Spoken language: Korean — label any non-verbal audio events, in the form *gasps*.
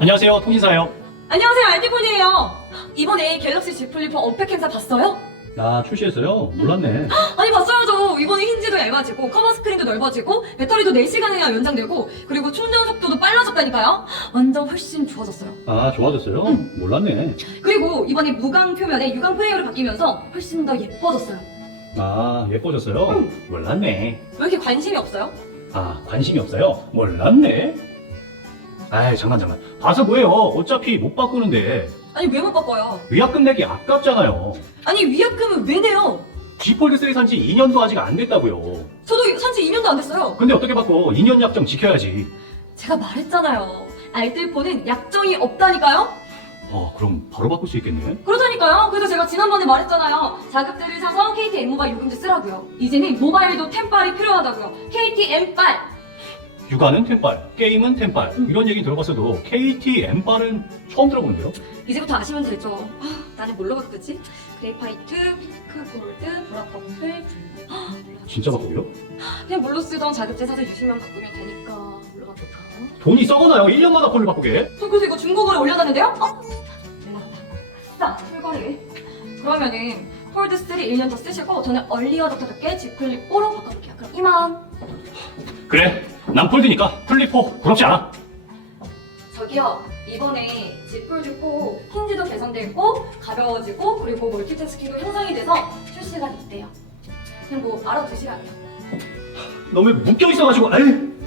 안녕하세요, 통신사예요. 안녕하세요, 알티폰이에요. 이번에 갤럭시 Z 플립4 어펙 행사 봤어요? 나 출시했어요. 몰랐네. *gasps* 아니 봤어야죠. 이번에 힌지도 얇아지고 커버 스크린도 넓어지고 배터리도 4시간이나 연장되고 그리고 충전 속도도 빨라졌다니까요. 완전 훨씬 좋아졌어요. 아, 좋아졌어요? 몰랐네. 그리고 이번에 무광 표면에 유광 프레임으로 바뀌면서 훨씬 더 예뻐졌어요. 아, 예뻐졌어요? 몰랐네. 왜 이렇게 관심이 없어요? 아, 관심이 없어요? 몰랐네. 아이, 장난, 장난. 봐서 뭐해요. 어차피 못 바꾸는데. 아니 왜 못 바꿔요? 위약금 내기 아깝잖아요. 아니 위약금은 왜 내요? G폴드3 산지 2년도 아직 안 됐다고요. 저도 산지 2년도 안 됐어요. 근데 어떻게 바꿔? 2년 약정 지켜야지. 제가 말했잖아요. 알뜰폰은 약정이 없다니까요? 어, 그럼 바로 바꿀 수 있겠네. 그러다니까요. 그래서 제가 지난번에 말했잖아요. 자급제를 사서 KT M모바일 요금제 쓰라고요. 이제는 모바일도 템빨이 필요하다고요. KT M빨. 육아는 템빨, 게임은 템빨. 음. 이런 얘기 들어봤어도 KT M빨은 처음 들어보는데요? 이제부터 아시면 되죠. 아, 나는 뭘로 바꾸지? 그레이파이트, 핑크, 골드, 보라 퍼플. 아, 진짜 바꾸기요? 그냥 뭘로 쓰던 자급제 사서 60만 바꾸면 되니까 뭘로 바꿀까? 돈이 썩어나요. 1년마다 폰을 바꾸게. 저 그래서 이거 중고거래 올려놨는데요? 어? 내가 아싸! 풀거래. 그러면은 폴드 3 1년 더 쓰시고 저는 얼리 어답터답게 지플립 5로 바꿔볼게요. 그럼 이만. 그래. 난 폴드니까 플립4 부럽지 않아. 저기요 이번에 지플4 힌지도 개선되고 가벼워지고 그리고 멀티태스킹도 향상이 돼서 출시가 됐대요. 그냥 뭐 알아두시라고요. 너 왜 묶여 있어가지고, 에이.